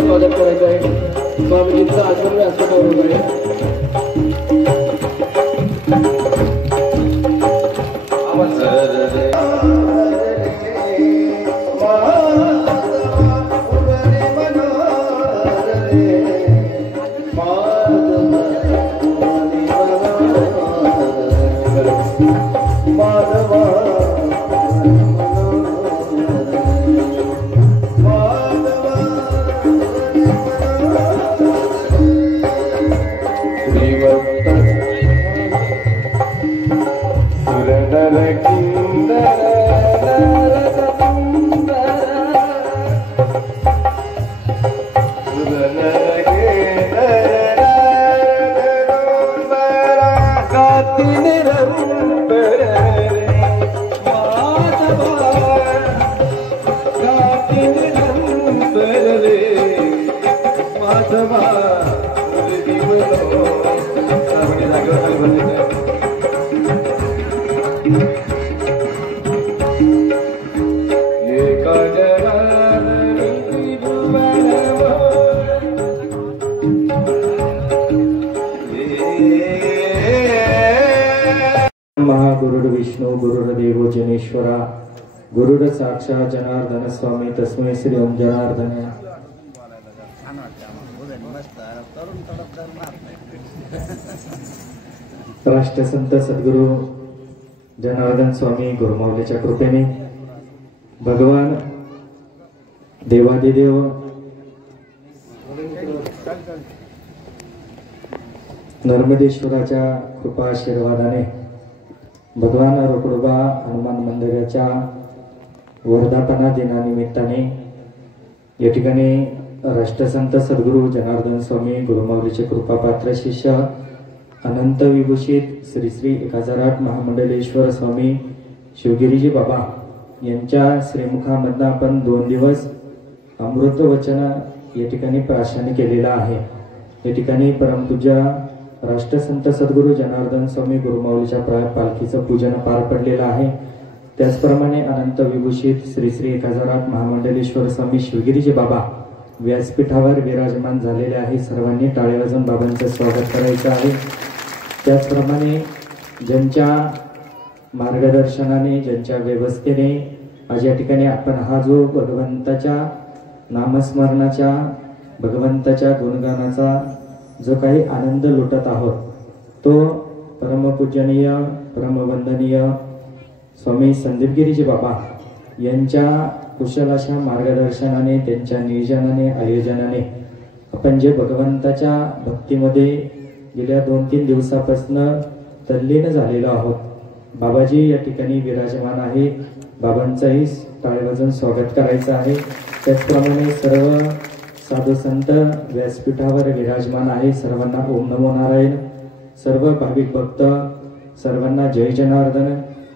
स्वागत करायचं आहे स्वामीजींचा आश्रम आहे गुरुर्देवो जनेश्वरा गुरुर साक्षात जनार्दन स्वामी तस्मै श्री ओम जनार्दन। राष्ट्रसंत सद्गुरु जनार्दन स्वामी गुरुमाऊलीच्या कृपेने भगवान देवादिदेव नर्मदेश्वराच्या कृपा आशीर्वादाने भगवान रोकडोबा हनुमान मंदिराच्या वर्धापना दिनानिमित्ताने या ठिकाणी राष्ट्रसंत सद्गुरु जनार्दन स्वामी गुरुमाऊलीचे कृपापात्र शिष्य अनंत विभूषित श्री श्री 1008 महामंडलेश्वर स्वामी शिवगिरीजी बाबा यांच्या श्रीमुखामधनं आपण 2 दिवस अमृत वचन या ठिकाणी प्राशन केलेला आहे। या ठिकाणी परमपूज्य राष्ट्रसंत सद्गुरु जनार्दन स्वामी गुरुमाऊलीच्या पालखीचं पूजन पार पडलेलं आहे। त्याचप्रमाणे अनंत विभूषित श्री श्री 1008 महामंडलेश्वर स्वामी शिवगिरीजी बाबा व्यासपीठावर विराजमान झालेले आहे। सर्वांनी टाळ्या वाजवून बाबांचं स्वागत करायचं आहे। त्याचप्रमाणे ज्यांच्या मार्गदर्शनाने ज्यांच्या व्यवस्थेने आज या ठिकाणी आपण हा जो भगवंताच्या नामस्मरणाच्या भगवंताच्या गुणगानाचा जो काही आनंद लुटत आहोत तो परमपूजनीय परमवंदनीय स्वामी संदीपगिरीजी बाबा यांच्या कुशल अशा मार्गदर्शनाने त्यांच्या नियोजनाने आयोजनाने आपण जे भगवंताच्या भक्तीमध्ये गेल्या 2-3 दिवसापासून तल्लीन झालेलो आहोत। बाबाजी या ठिकाणी विराजमान आहे। बाबांचंही टाळ्या वाजवून स्वागत करायचं आहे। त्याचप्रमाणे सर्व साधू संत व्यासपीठावर विराजमान आहे। सर्वांना ओम नमो नारायण। सर्व भाविक भक्त सर्वांना जय जनार्दन।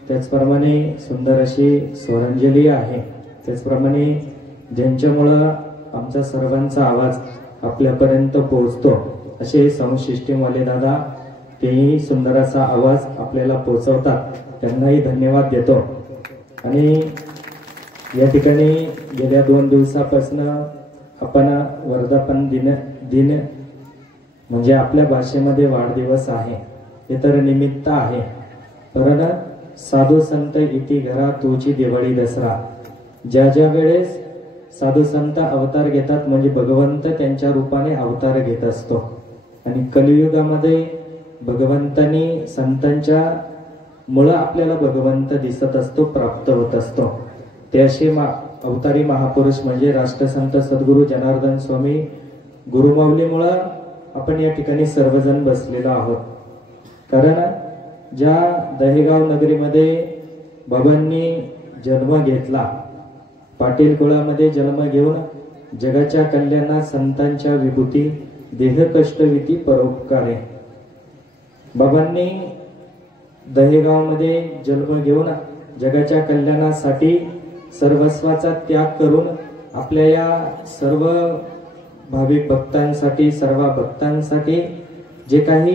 त्याचप्रमाणे सुंदर अशी स्वरांजली आहे। त्याचप्रमाणे ज्यांच्यामुळं आमचा सर्वांचा आवाज आपल्यापर्यंत पोहोचतो असे साऊंड सिस्टीम वाले दादा तेही सुंदर असा आवाज आपल्याला पोहोचवतात, त्यांनाही धन्यवाद देतो। आणि या ठिकाणी गेल्या 2 दिवसापासून आपण वर्धापन दिन म्हणजे आपल्या भाषेमध्ये वाढदिवस आहे, इतर निमित्त आहे। कारण साधू संत इति घरा तुझी दिवाळी दसरा, ज्या ज्या वेळेस साधू संत अवतार घेतात म्हणजे भगवंत त्यांच्या रूपाने अवतार घेत असतो। आणि कलियुगामध्ये भगवंतांनी संतांच्या मुळे आपल्याला भगवंत दिसत असतो, प्राप्त होत असतो। ते असे अवतारी महापुरुष म्हणजे राष्ट्रसंत सद्गुरु जनार्दन स्वामी गुरुमाऊलीमुळे आपण या ठिकाणी सर्वजण बसलेलो आहोत। कारण ज्या दहेगाव नगरीमध्ये बाबांनी जन्म घेतला, पाटील कुळामध्ये जन्म घेऊन जगाच्या कल्याणा संतांच्या विभूती देह कष्टविती परोपकारे, बाबांनी दहेगाव मध्ये जन्म घेऊन जगाच्या कल्याणासाठी सर्वस्वाचा त्याग करून आपल्या या सर्व भाविक भक्तांसाठी सर्व भक्तांसाठी जे काही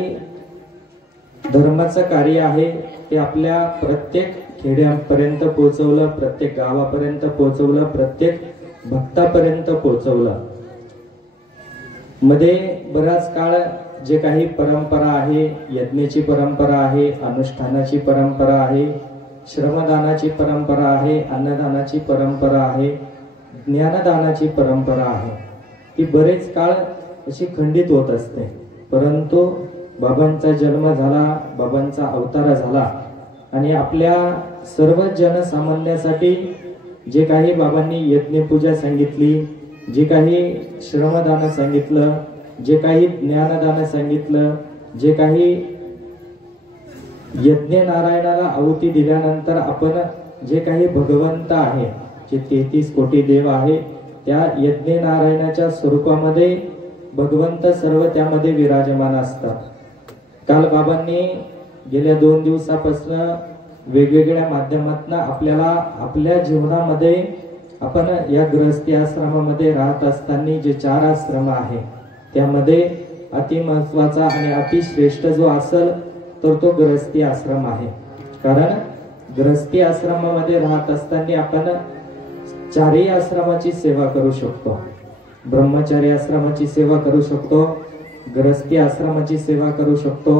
धर्माचं कार्य आहे ते आपल्या प्रत्येक खेड्यापर्यंत पोहोचवलं, प्रत्येक गावापर्यंत पोहोचवलं, प्रत्येक भक्तापर्यंत पोहोचवलं. मध्ये बराच काळ जे काही परंपरा आहे, यज्ञाची परंपरा आहे, अनुष्ठानाची परंपरा आहे, श्रमदानाची परंपरा आहे, अन्नदानाची परंपरा आहे, ज्ञानदानाची परंपरा आहे, ती बरेच काळ अशी खंडित होत असते. परंतु बाबांचा जन्म झाला, बाबांचा अवतार झाला आणि आपल्या सर्व जनसामान्यासाठी जे काही बाबांनी यज्ञपूजा सांगितली, जे काही श्रमदान सांगितलं, जे काही ज्ञानदान सांगितलं, जे काही यज्ञ नारायणाला आहुती दिल्यानंतर आपण जे काही भगवंत आहे, जे 33 कोटी देव आहे, त्या यज्ञ नारायणाच्या स्वरूपामध्ये भगवंत सर्व त्यामध्ये विराजमान असतात. काल बाबांनी गेल्या 2 दिवसापासून वेगवेगळ्या माध्यमातून आपल्याला आपल्या जीवनामध्ये आपण या गृहस्थी आश्रमामध्ये राहत असताना जे 4 आश्रम आहे त्यामध्ये अति महत्वाचा आणि अतिश्रेष्ठ जो असेल तर तो गृहस्थी आश्रम आहे. कारण गृहस्थी आश्रमामध्ये राहत असताना आपण 4ही आश्रमाची सेवा करू शकतो. ब्रह्मचारी आश्रमाची सेवा करू शकतो, गृहस्थी आश्रमाची सेवा करू शकतो,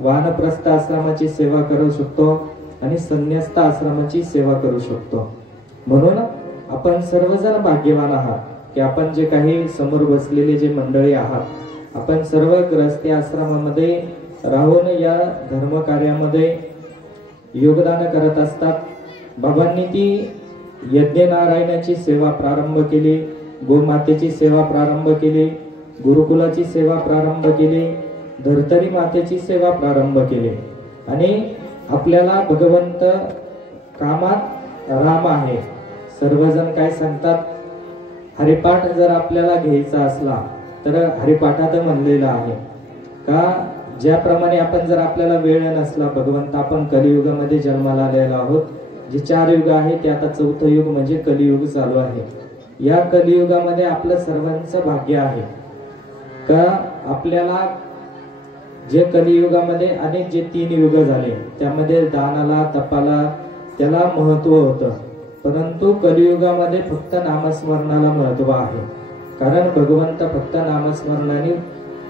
वानप्रस्थ आश्रमाची सेवा करू शकतो आणि संन्यस्त आश्रमाची सेवा करू शकतो. म्हणून आपण सर्वजण भाग्यवान आहात की आपण जे काही समोर बसलेले जे मंडळी आहात, आपण सर्व गृहस्थी आश्रमामध्ये राहून या धर्म कार्यामध्ये योगदान करत असतात. बाबांनी ती यज्ञ नारायणाची सेवा प्रारंभ केली, गोमातेची सेवा प्रारंभ केली, गुरुकुलाची सेवा प्रारंभ केली, धर्तरी मातेची सेवा प्रारंभ केली आणि आपल्याला भगवंत कामात राम आहे. सर्वजण काय सांगतात, हरिपाठ जर आपल्याला घ्यायचा असला तर हरिपाठात म्हणलेलं आहे का, ज्याप्रमाणे आपण जर आपल्याला वेळ नसला, भगवंत आपण कलियुगामध्ये जन्माला आलेलो आहोत. जे 4 युग आहे ते आता 4थं युग म्हणजे कलियुग चालू आहे. या कलियुगामध्ये आपलं सर्वांचं भाग्य आहे का आपल्याला जे कलियुगामध्ये अनेक जे 3 युग झाले त्यामध्ये दानाला, तपाला त्याला महत्व होतं, परंतु कलियुगामध्ये फक्त नामस्मरणाला महत्व आहे. कारण भगवंत फक्त नामस्मरणाने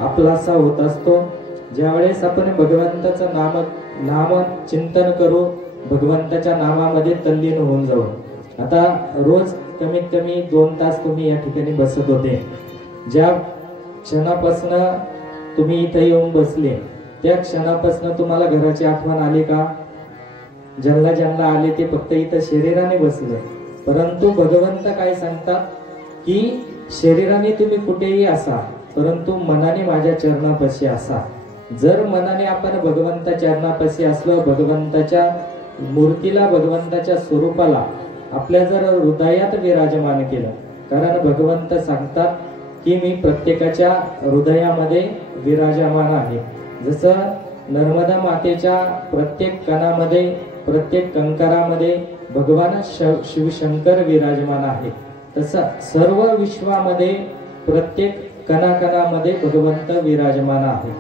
आपलासा होत असतो. ज्यावेळेस आपण भगवंताचं नाम चिंतन करू, भगवंताच्या नामामध्ये तल्लीन होऊन जाऊ. आता रोज कमीत कमी 2 तास तुम्ही या ठिकाणी बसत होते. ज्या क्षणापासून तुम्ही इथे येऊन बसले त्या क्षणापासून तुम्हाला घराची आठवण आली का? ज्यांना ज्यांना आले ते फक्त इथं शरीराने बसले, परंतु भगवंत काय सांगतात की शरीराने तुम्ही कुठेही असा परंतु मनाने माझ्या चरणापाशी असा. जर मनाने आपण भगवंताच्या चरणापाशी असलो, भगवंताच्या मूर्तीला, भगवंताच्या स्वरूपाला आपल्या जर हृदयात विराजमान केलं, कारण भगवंत सांगतात की मी प्रत्येकाच्या हृदयामध्ये विराजमान आहे. जसं नर्मदा मातेच्या प्रत्येक कणामध्ये, प्रत्येक कंकरामध्ये भगवान शिवशंकर विराजमान आहे, तसं सर्व विश्वामध्ये प्रत्येक कणाकणामध्ये भगवंत विराजमान आहे.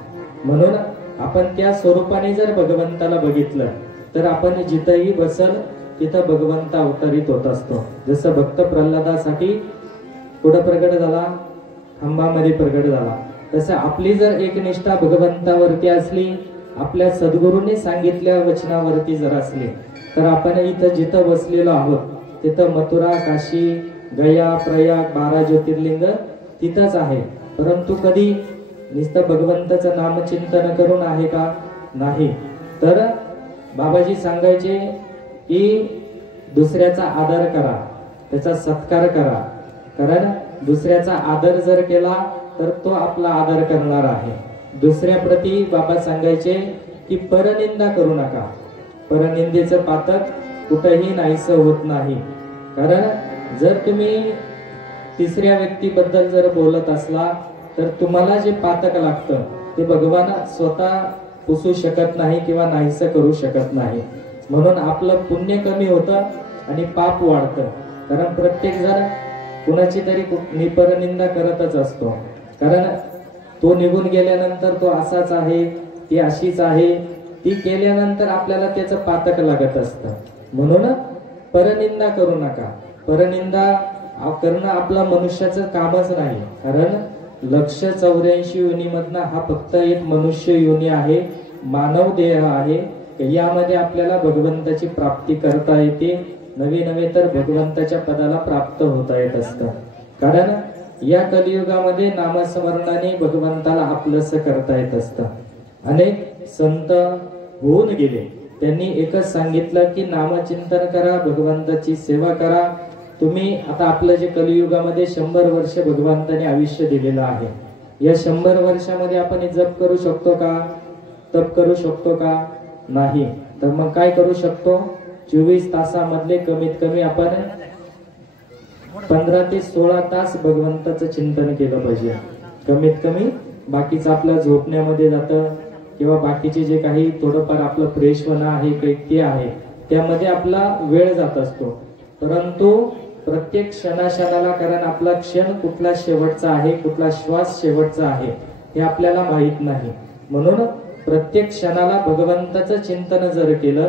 म्हणून आपण त्या स्वरूपाने जर भगवंताला बघितलं तर आपण जिथंही बसल तिथं भगवंत अवतरित होत असतो. जसं भक्त प्रल्हादासाठी कुठं प्रगट झाला? खांबामध्ये प्रगट झाला. तसं आपली जर एक निष्ठा भगवंतावरती असली, आपल्या सद्गुरूंनी सांगितल्या वचनावरती जर असले, तर आपण इथं जिथं बसलेलो आहोत तिथं मथुरा, काशी, गया, प्रयाग 12 ज्योतिर्लिंग तिथंच आहे. परंतु कधी नुसतं भगवंताचं नामचिंतन करून आहे का? नाही. तर बाबाजी सांगायचे की दुसऱ्याचा आदर करा, त्याचा सत्कार करा. कारण दुसऱ्याचा आदर जर केला तर तो आपला आदर करणार आहे. दुसऱ्या प्रती बाबा सांगायचे की परनिंदा करू नका. परनिंदेचं पातक कुठेही नाहीसं होत नाही. कारण जर तुम्ही तिसऱ्या व्यक्तीबद्दल जर बोलत असला तर तुम्हाला जे पातक लागतं ते भगवान स्वतः पुसू शकत नाही किंवा नाहीसं करू शकत नाही. म्हणून आपलं पुण्य कमी होतं आणि पाप वाढतं. कारण प्रत्येक जण कुणाची तरी परनिंदा करतच असतो. कारण तो निघून गेल्यानंतर तो असाच आहे, ती अशीच आहे, ती केल्यानंतर आपल्याला त्याचं पातक लागत असतं. म्हणून परनिंदा करू नका. परनिंदा करणं आपलं मनुष्याचं कामच नाही. कारण 184 योनीमधनं हा फक्त एक मनुष्य योनी आहे, मानव देह आहे. यामध्ये आपल्याला भगवंताची प्राप्ती करता येते. नवे तर भगवंताच्या पदाला प्राप्त होता येत असतं. कारण या कलियुगामध्ये नामस्मरणाने भगवंताला आपलंसं करता येत असतं. अनेक संत होऊन गेले, त्यांनी एकच सांगितलं की नामचिंतन करा, भगवंताची सेवा करा. तुम्ही आता आपलं जे कलियुगामध्ये 100 वर्ष भगवंताने आयुष्य दिलेलं आहे, या 100 वर्षामध्ये आपण जप करू शकतो का? तप करू शकतो का? नाही. तर मग काय करू शकतो? 24 तासामधले कमीत कमी आपण 15 ते 16 तास भगवंताचं चिंतन केलं पाहिजे. कमीत कमी. बाकीचं आपलं झोपण्यामध्ये जातं किंवा बाकीचे जे काही थोडंफार आपलं फ्रेश होणं आहे ते आहे, त्यामध्ये आपला वेळ जात असतो. परंतु प्रत्येक क्षणाला, कारण आपला क्षण कुठला शेवटचा आहे, कुठला श्वास शेवटचा आहे हे आपल्याला माहित नाही. म्हणून प्रत्येक क्षणाला भगवंताचं चिंतन जर केलं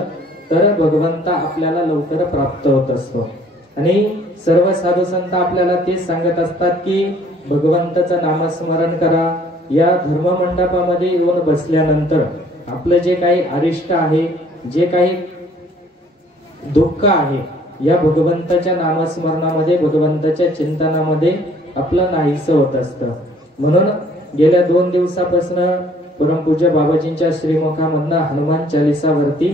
तर भगवंता आपल्याला लवकर प्राप्त होत असतो. आणि सर्व साधू संत आपल्याला तेच सांगत असतात की भगवंताचं नामस्मरण करा. या धर्ममंडपामध्ये येऊन बसल्यानंतर आपलं जे काही अरिष्ट आहे, जे काही दुःख आहे, या भगवंताच्या नामस्मरणामध्ये, भगवंताच्या चिंतनामध्ये आपलं नाहीसं होत असतं. म्हणून गेल्या 2 दिवसापासून परमपूज्य बाबाजींच्या श्रीमुखामधनं हनुमान चालीसावरती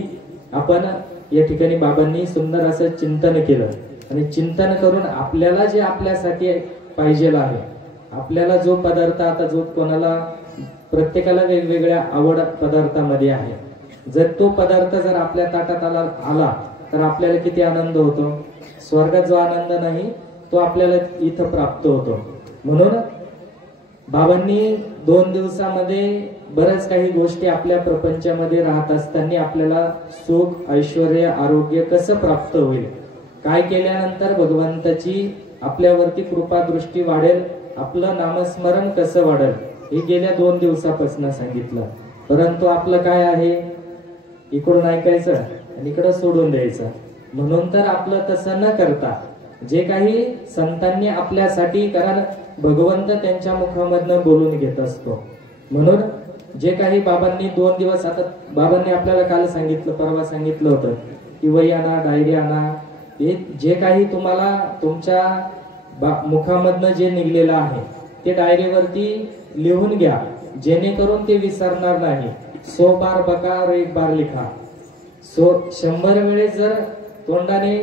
आपण या ठिकाणी बाबांनी सुंदर असं चिंतन केलं. आणि चिंतन करून आपल्याला जे आपल्यासाठी पाहिजेल आहे, आपल्याला जो पदार्थ, आता जो कोणाला, प्रत्येकाला वेगवेगळ्या आवड पदार्थामध्ये आहे, जर तो पदार्थ जर आपल्या ताटात आला तर आपल्याला किती आनंद होतो. स्वर्गात जो आनंद नाही तो आपल्याला इथं प्राप्त होतो. म्हणून बाबांनी 2 दिवसामध्ये बऱ्याच काही गोष्टी आपल्या प्रपंचामध्ये राहत असताना आपल्याला सुख, ऐश्वर्य, आरोग्य कसं प्राप्त होईल, काय केल्यानंतर भगवंताची आपल्यावरती कृपा दृष्टी वाढेल, आपलं नामस्मरण कसं वाढेल, हे गेल्या 2 दिवसापासून सांगितलं. परंतु आपलं काय आहे, इकडून ऐकायचं आणि इकडं सोडून द्यायचं. म्हणून तर आपलं तसं न करता जे काही संतांनी आपल्यासाठी, कारण भगवंत त्यांच्या मुखामधनं बोलून घेत असतो. म्हणून जे काही बाबांनी 2 दिवस, आता बाबांनी आपल्याला काल सांगितलं, परवा सांगितलं होतं की वही आणा, डायरी आणा, हे जे काही तुम्हाला तुमच्या मुखामधनं जे निघलेलं आहे ते डायरीवरती लिहून घ्या, जेणेकरून ते विसरणार नाही. 100 बार बका और 1 बार लिखा. 100 वेळेस जर तोंडाने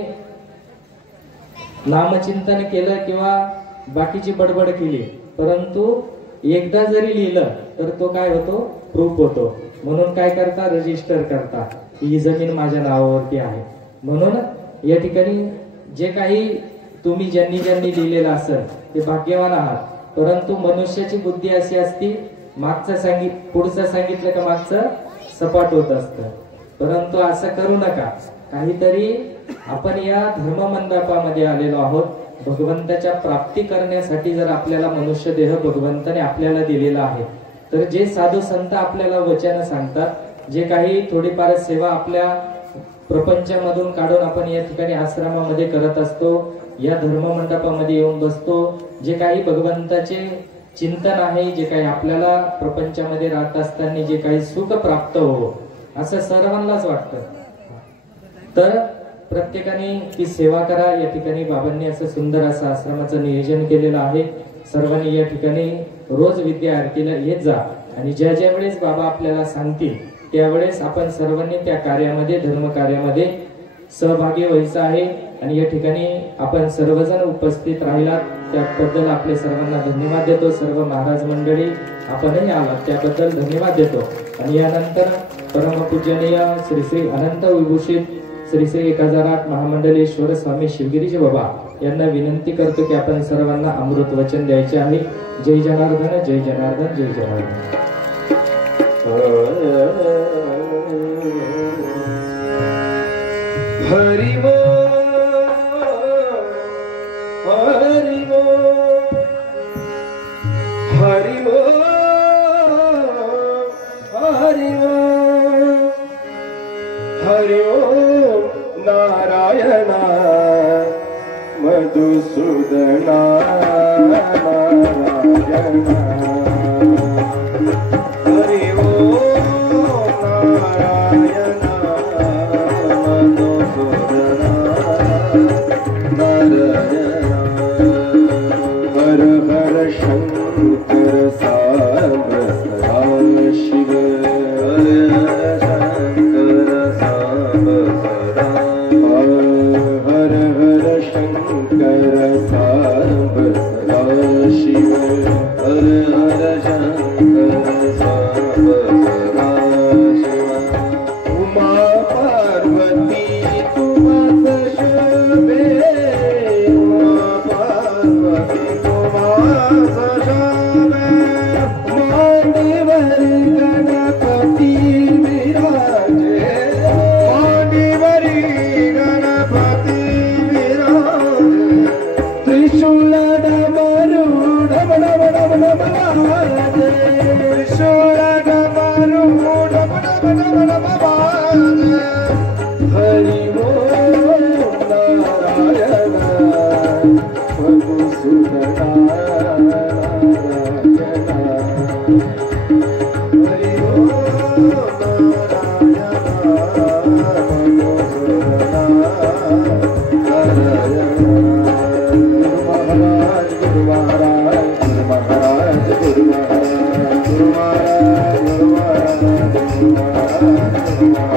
नामचिंतन केलं किंवा बाकीची बडबड केली, परंतु एकदा जरी लिहिलं तर तो काय होतो, प्रूफ होतो. म्हणून काय करता, रजिस्टर करता, ही जमीन माझ्या नावावरती आहे. म्हणून या ठिकाणी जे काही तुम्ही ज्यांनी लिहिलेलं असेल ते भाग्यवान आहात. परंतु मनुष्याची बुद्धी अशी असती, मागचं पुढचं सांगितलं का मागचं सपाट होत असतं. परंतु असं करू नका. काहीतरी आपण या धर्ममंडपामध्ये आलेलो आहोत, भगवंताच्या प्राप्ती करण्यासाठी. जर आपल्याला मनुष्य देह भगवंताने आपल्याला दिलेला आहे, तर जे साधू संत आपल्याला वचन सांगतात, जे काही थोडीफार सेवा आपल्या प्रपंचामधून काढून आपण या ठिकाणी आश्रमामध्ये करत असतो, या धर्ममंडपामध्ये येऊन बसतो, जे काही भगवंताचे चिंतन आहे, जे काही आपल्याला प्रपंचामध्ये राहत असताना जे काही सुख प्राप्त हो, असं सर्वांनाच वाटतं. तर प्रत्येकाने ती सेवा करा. या ठिकाणी बाबांनी असं सुंदर असं आश्रमाचं नियोजन केलेलं आहे. सर्वांनी या ठिकाणी रोज विद्या आरतीला येत जा आणि ज्या ज्या वेळेस बाबा आपल्याला सांगतील त्यावेळेस आपण सर्वांनी त्या कार्यामध्ये, धर्म कार्यामध्ये सहभागी व्हायचं आहे. आणि या ठिकाणी आपण सर्वजण उपस्थित राहिलात त्याबद्दल आपले सर्वांना धन्यवाद देतो. सर्व महाराज मंडळी आपणही आलात त्याबद्दल धन्यवाद देतो. आणि यानंतर परमपूजनीय श्री श्री अनंत विभूषित श्री श्री 1008 महामंडलेश्वर स्वामी शिवगिरीजी बाबा यांना विनंती करतो की आपण सर्वांना अमृत वचन द्यायचे आहे. जय जनार्दन, जय जनार्दन, जय जनार्दन. हरि वो, हरि वो, हरि वो, हरि वो, हरि ओम नारायण मधुसूदना नारायण हरि ओम नारायण मधुसूदना नारायण हर हर शंकर साब सदा शिव हर हर शंकर साब सदा शिव हर हर शंकर साब सदा शिव उमा पार्वती तुमस शोभे उमा पार्वती तुमस शोभे मांडीवर गणपति विराजे मांडीवरी गणपति विराजे त्रिशूल डमरू डम डम डम डम बाजे त्रिशूल डमरू डम डम डम डम बाजे हरि ओम नारायण मधुसूदना हरि ओम नारायण गुरु महाराज गुरु महाराज गुरु महाराज गुरु महाराज गुरु महाराज गुरु महाराज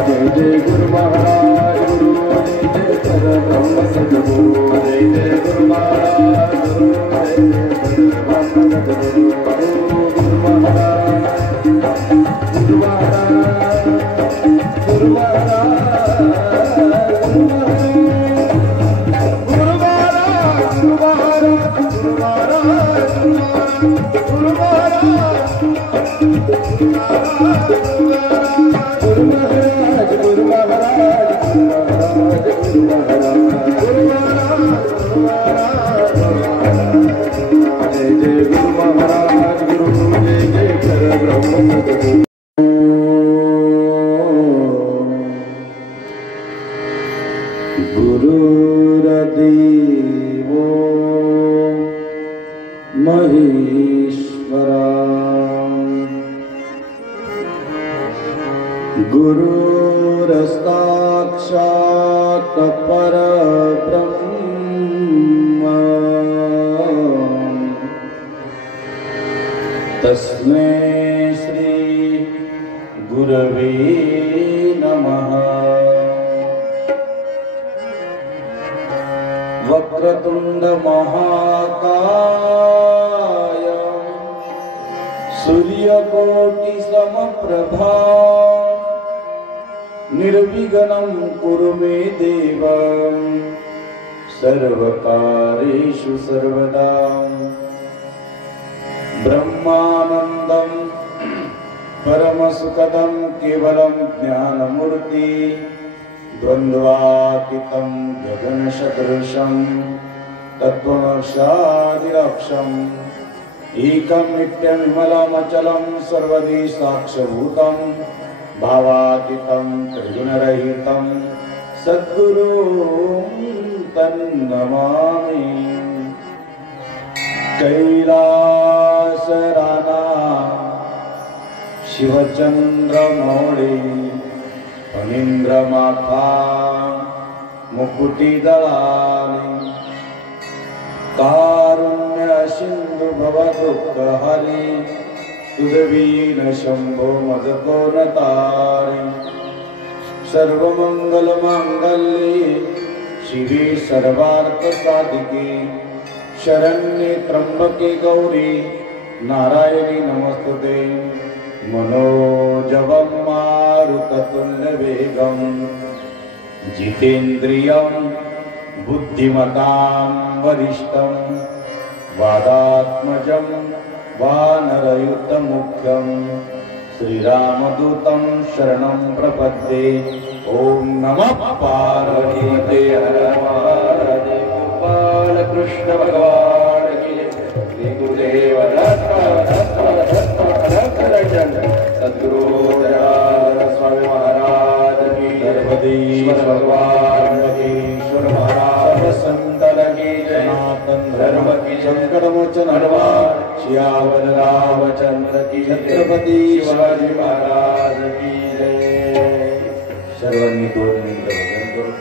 जय जय गुरु महाराज गुरु जय जय कर ब्रह्म सद्गुरु जय जय गुरु महाराज गुरु जय जय कर ब्रह्म सद्गुरु गुरु महाराज गुरु महाराज गुरु महाराज गुरु महाराज गुरु महाराज गुरु महाराज गुरु महाराज गुरु महाराज गुरु महाराज गुरु महाराज गुरु महाराज जय जय गुरु महाराज गुरु जय जय कर ब्रह्म सद्गुरु गुरुर्देवो महेश्वरा गुरुरसाक्षात् परब्रह्म तस्मै श्री गुरवे नमः वक्रतुंड महाकाय सूर्यकोटि समप्रभा निर्विघ्नं कुरु मे देव सर्वकारेषु सर्वदा ब्रह्मानन्दं परमसुखदं केवलं ज्ञानमूर्ति द्वन्द्वातीतं गगनसदृशं तत्त्वमक्षादिलक्ष्यम् एकं नित्यनिर्मलमचलं सर्वदि साक्षभूतं भावातीतं त्रिगुणरहितं सद्गुरुं तन्नमामि कैलासराना शिवचन्द्रमौळि फणीन्द्रमाथा मुकुटिदलानि कारुण्य सिन्धु भवदुःखहरि तुदवीन शम्भो मदको न तारि सर्वमङ्गलमाङ्गल्ये शिवे सर्वार्थसाधिके शरण्ये त्र्यम्बके गौरी नारायणी नमस्तुते मनोजवं मारुततुल्यवेगं जितेन्द्रियं बुद्धिमतां वरिष्ठं वादात्मजं वानरयुतमुख्यं श्रीरामदूतं शरणं प्रपद्ये ॐ नमः पार्वतीपते बालकृष्ण भगवान की श्री गुरुदेव सद्गुरु स्वामी महाराज की भगवान महाराज संत लगी जय। की छत्रपती शिवाजी महाराज की जय. सर्वांनी 2 मिनिटं भजन करू.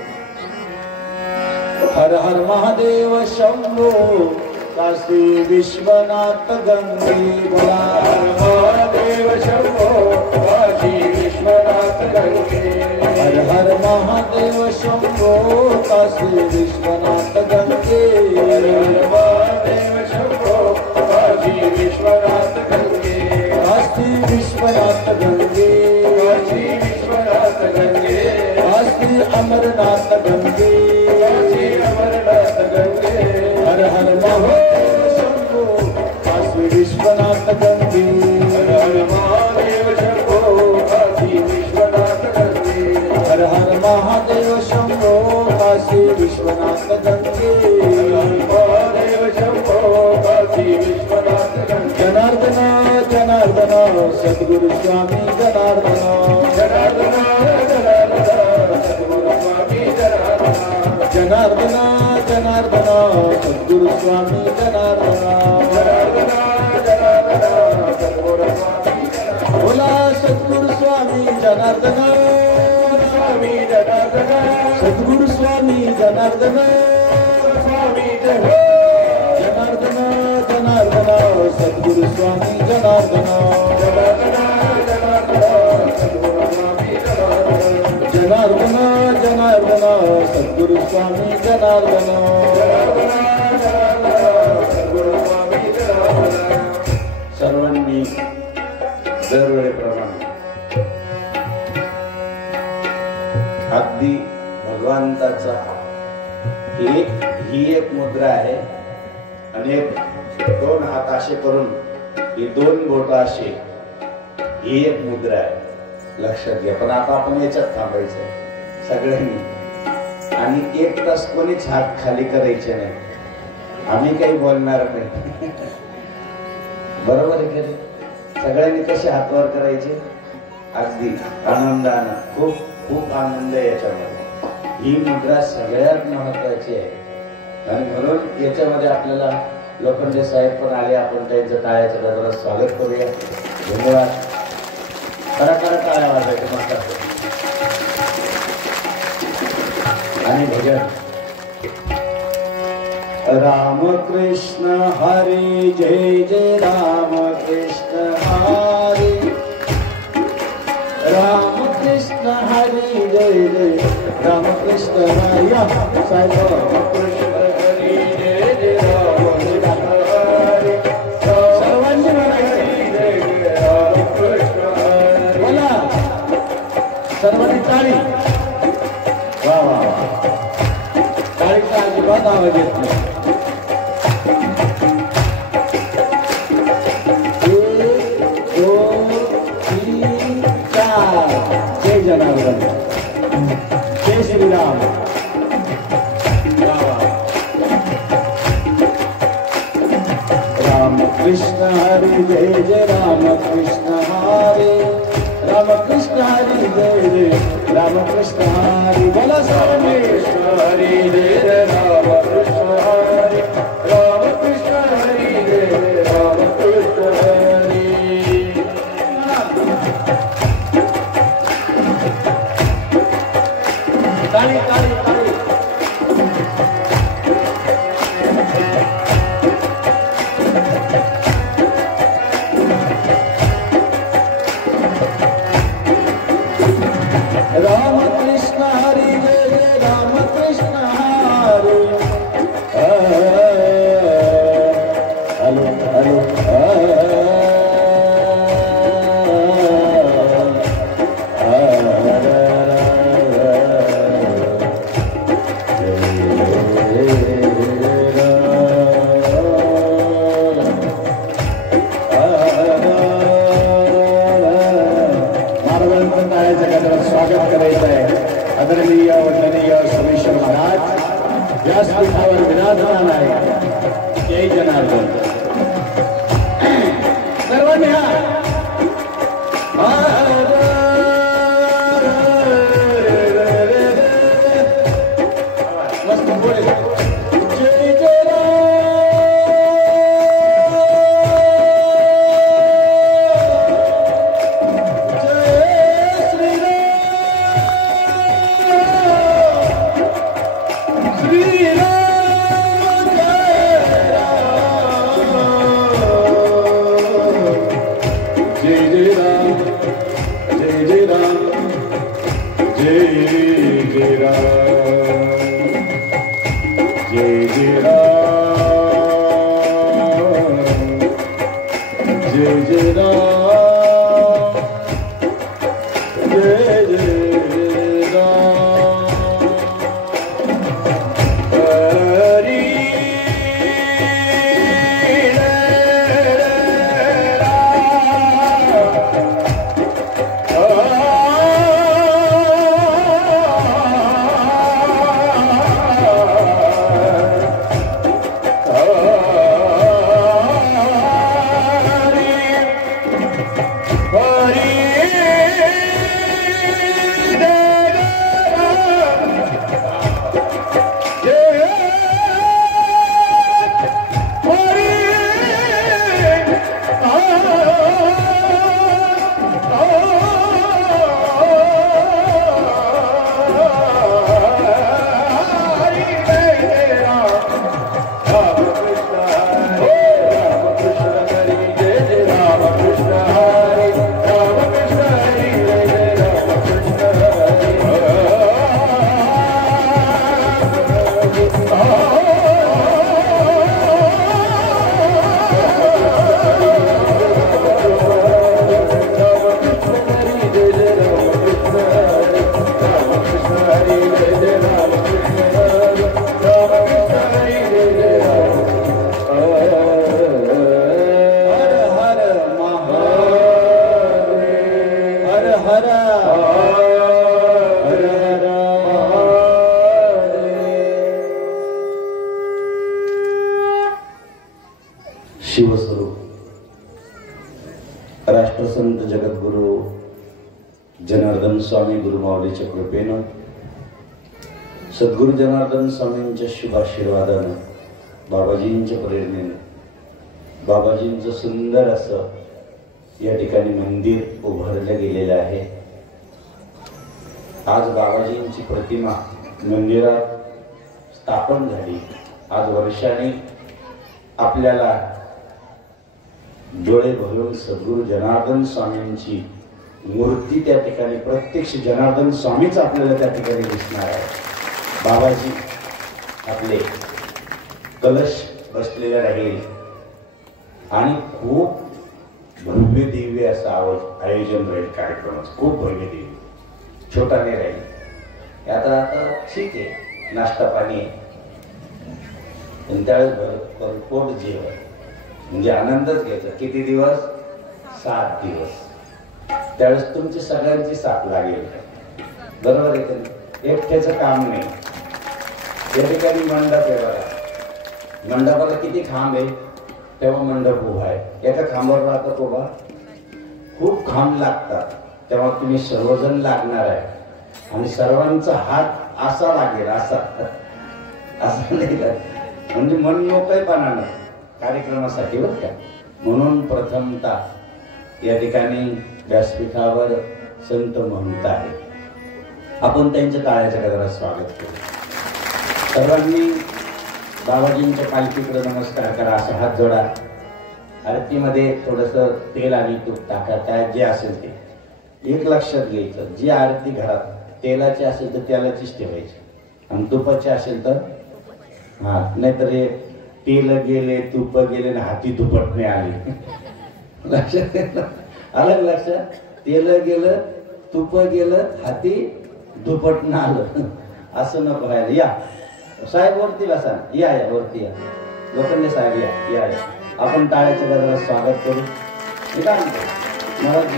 हर हर महादेव शंभो काशी विश्वनाथ गंगे बोला. हर महादेव शंभो काशी विश्वनाथ गंगे. हर हर महादेव शंभो काशी विश्वनाथ गंगे. हर हर महादेव शंभो काशी विश्वनाथ गंगे. काशी विश्वनाथ गंगे. काशी विश्वनाथ गंगे. काशी अमरनाथ गंगे. काशी अमरनाथ गंगे. हर हर महादेव शंभो काशी विश्वनाथ गंगे. हर हर महादेव शंभो काशी विश्वनाथ गंगे. हर हर महादेव शंभो काशी विश्वनाथ गंगे. हर हर महादेव शंभो काशी विश्वनाथ गंगे. जनार्दन जनार्दन सद्गुरु स्वामी जनार्दन. जनार्दन जनार्दन सद्गुरु स्वामी जनार्दन. जनार्दन जनार्दन सद्गुरु स्वामी जनार्दन. जनार्दन जनार्दन सद्गुरु स्वामी जनार्दन. बोला सद्गुरु स्वामी जनार्दन. स्वामी जनार्दन. सद्गुरु स्वामी जनार्दन. स्वामी जनार्दन जनार्दन सद्गुरु स्वामी जनार्दन. जनार्दन जनार्दन सद्गुरु स्वामी जनार्दन. जनार्दन जनार्दन सद्गुरु स्वामी जनार्दन. जनार्दन जनार्दन सद्गुरु स्वामी जनार्दन. सर्वांनी दरवेळेप्रमाणे अगदी भगवंताचा ही एक मुद्रा आहे आणि 2 हात असे करून ही 2 बोट अशी ही एक मुद्रा आहे. लक्षात घ्या. पण आता आपण याच्यात थांबायचंय सगळ्यांनी आणि 1 तास कोणीच हात खाली करायचे नाही. आम्ही काही बोलणार नाही. बरोबर आहे की सगळ्यांनी कसे हातवर करायचे अगदी आनंदानं. खूप खूप आनंद आहे याच्यामध्ये. ही मुद्रा सगळ्यात महत्वाची आहे आणि म्हणून याच्यामध्ये आपल्याला लोखंडे साहेब पण आले. आपण त्यांचं टाळ्याच्या गजरात स्वागत करूया. धन्यवाद. करा करा टाळ्या वाजायचं मस्त. आणि भजन राम कृष्ण हरी जय जय राम कृष्ण हरी. राम कृष्ण हरी जय जय राम कृष्ण हरी. साहेब राम कृष्ण हरी जय जय राम कृष्ण हरी. सर्वांनी हरी जय जय राम कृष्ण हरी. बोला सर्वांनी टाळी. वा वा वा. टाळीचा अजिबात आवाज येत नाही. जय जनार्दन. जय श्रीराम. राम कृष्ण हरी जय जय राम कृष्ण हरी. राम कृष्ण हरी जय जय राम कृष्ण हरी. बोला राम कृष्ण हरी जय जय राम कृष्ण हरी. राम कृष्ण हरी जय जय राम कृष्ण हरी. ताली ताली ताली. राम कृष्ण हरी जय जय राम कृष्ण हरी. Hello hello. स्वागत करायचं आहे. आदरणीय वंदनीय सुमेश्वर महाराज व्यासपीठावर विराजमान आहे. जय जनार्दन. सर्वांनी मस्त बोले. जय जय शिवस्वरूप राष्ट्रसंत जगद्गुरु जनार्दन स्वामी गुरुमाऊलीच्या कृपेनं सद्गुरु जनार्दन स्वामींच्या शुभाशीर्वादानं बाबाजींच्या प्रेरणेनं बाबाजींचं सुंदर असं या ठिकाणी मंदिर उभारलं गेलेलं आहे। आज बाबाजींची प्रतिमा मंदिरात स्थापन झाली। आज वर्षाने आपल्याला डोळे भरून सद्गुरु जनार्दन स्वामींची मूर्ती त्या ठिकाणी प्रत्यक्ष जनार्दन स्वामीच आपल्याला त्या ठिकाणी दिसणार आहे। बाबाजी आपले कलश बसलेले राहील आणि खूप भव्य दिव्य असं आयोजन राहील कार्यक्रमाचं। खूप भव्य दिव्य, छोटा नाही राहील। आता ठीक आहे, नाश्ता पाणी आहे, पण त्यावेळेस भरपोट जेवण म्हणजे आनंदच घ्यायचा। किती दिवस? 7 दिवस। त्यावेळेस तुमची सगळ्यांची साथ लागेल, बरोबर आहे का? एकट्याचं काम नाही। या ठिकाणी मंडप आहे बघा, मंडपाला किती खांब आहे तेव्हा मंडप उभा आहे। एका खांबावर राहतात उभा, खूप खांब लागतात, तेव्हा तुम्ही सर्वजण लागणार आहे आणि सर्वांचा हात असा लागेल, असा नाही का, म्हणजे मन मोकळेपणानं कार्यक्रमासाठी बरं का। म्हणून प्रथमतः या ठिकाणी व्यासपीठावर संत महंत आहे, आपण त्यांच्या टाळ्याच्या गजरात स्वागत करू। सर्वांनी बाबाजींच्या पालखीकडे नमस्कार करा, असा हात जोडा। आरतीमध्ये थोडंसं तेल आणि तूप टाका, काय जे असेल ते। एक लक्षात घ्यायचं, जी आरती घरात तेलाची असेल तर तेलाचीच ठेवायची आणि तुपाची असेल तर नाहीतर हे तेल गेले तूप गेले ना हाती दुपट नाही आली। लक्षात आलं? लक्षात? तेल गेलं तूप गेलं हाती दुपट न आलं, असं नको व्हायला। या साहेब वरती बसा, या वरती या, लोखंडे साहेब या। आपण टाळ्याच्या गजरात स्वागत करू। महाराज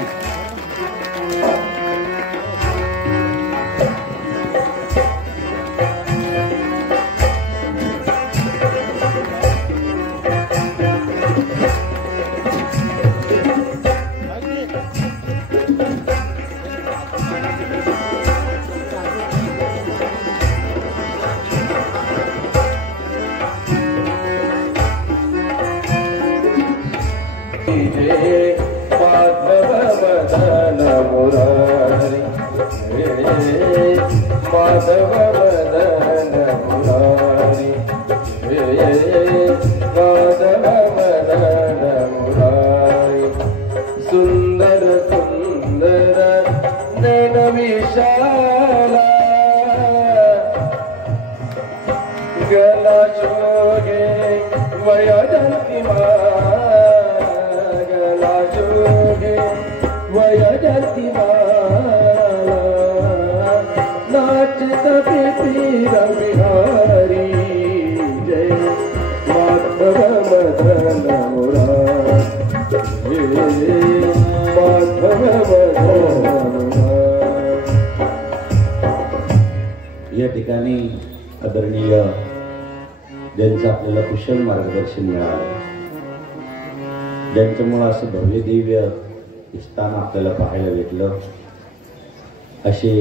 सुंदर सुंदर नैन विशाला गला शोगे वयजंती गला शोगे वयजंती नाचत पीर बिहारी जय माधव मदन मुरारी या ठिकाणी आदरणीय ज्यांचं आपल्याला कुशल मार्गदर्शन मिळालं, ज्यांच्यामुळे असं भव्य दिव्य स्थान आपल्याला पाहायला भेटलं, असे